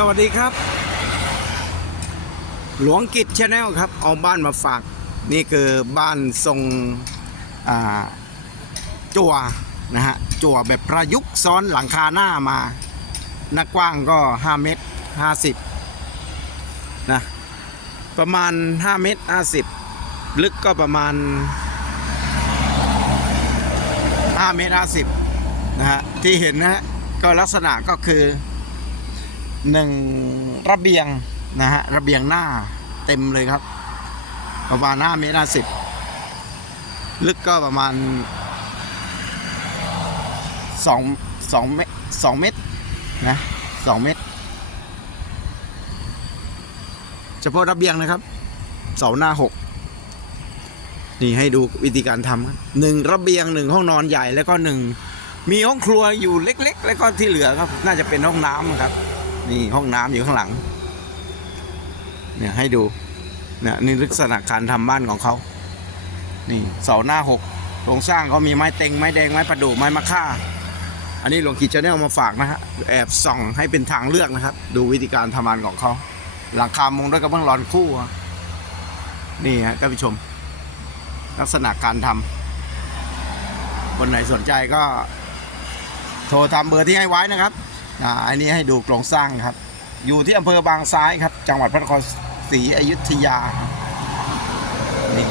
สวัสดีครับ หลวงกิจชาแนลครับ เอาบ้านมาฝาก นี่คือบ้านทรงจั่วนะฮะจั่วแบบประยุกต์ซ้อนหลังคาหน้ามาหน้ากว้างก็ 5 เมตร 50นะประมาณ 5 เมตร 50 ลึกก็ประมาณ 5 เมตร 50นะฮะที่เห็นนะฮะก็ลักษณะก็คือ หนึ่งระเบียงนะฮะระเบียงหน้าเต็มเลยครับ ประมาณหน้าเมตรห้าสิบลึกก็ประมาณสองสองเมตรสองเมตรนะสองเมตร เฉพาะระเบียงนะครับ เสาหน้าหกนี่ให้ดูวิธีการทำหนึ่งระเบียงหนึ่งห้องนอนใหญ่แล้วก็หนึ่งมีห้องครัวอยู่เล็ก ๆ แล้วก็ที่เหลือครับ น่าจะเป็นห้องน้ำครับ นี่ห้องน้ำอยู่ข้างหลัง เนี่ยให้ดู เนี่ยนี่ลักษณะการทำบ้านของเขา นี่เสาหน้าหกโครงสร้างเขามีไม้เต็งไม้แดงไม้ประดู่ไม้มะค่า อันนี้หลวงกิจจะได้เอามาฝากนะฮะแอบส่องให้เป็นทางเลือกนะครับ ดูวิธีการทำงานของเขาหลังคามงด้วยกระเบื้องรอนคู่นี่ฮะท่านผู้ชม ลักษณะการทำคนไหนสนใจก็ โทรตามเบอร์ที่ให้ไว้นะครับ อ่าอันนี้ให้ดูโครงสร้างครับ อยู่ที่อำเภอบางซ้ายครับ จังหวัดพระนครศรีอยุธยานี่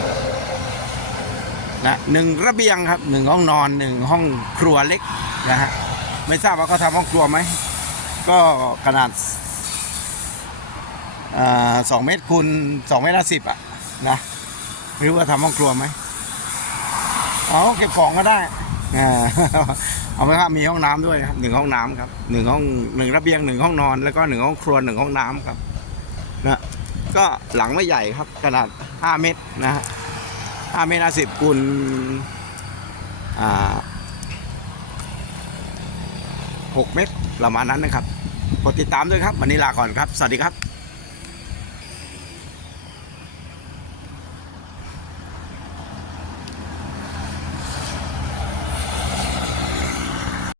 นะหนึ่งระเบียงครับหนึ่งห้องนอนหนึ่งห้องครัวเล็กนะฮะไม่ทราบว่าเขาทำห้องครัวไหม ก็ขนาดอ่าสองเมตรคูณสองเมตรห้าสิบอะนะไม่รู้ว่าทำห้องครัวไหมเอาเก็บของก็ได้ เอาไว้ครับมีห้องน้ำด้วยนะครับหนึ่งห้องน้ำครับหนึ่งห้องหนึ่งระเบียงหนึ่งห้องนอน แล้วก็หนึ่งห้องครัวหนึ่งห้องน้ำครับนะก็หลังไม่ใหญ่ครับขนาดห้าเมตรนะฮะห้าเมตรห้าสิบคูณหกเมตรประมาณนั้นนะครับกดติดตามด้วยครับ วันนี้ลาก่อนครับ สวัสดีครับ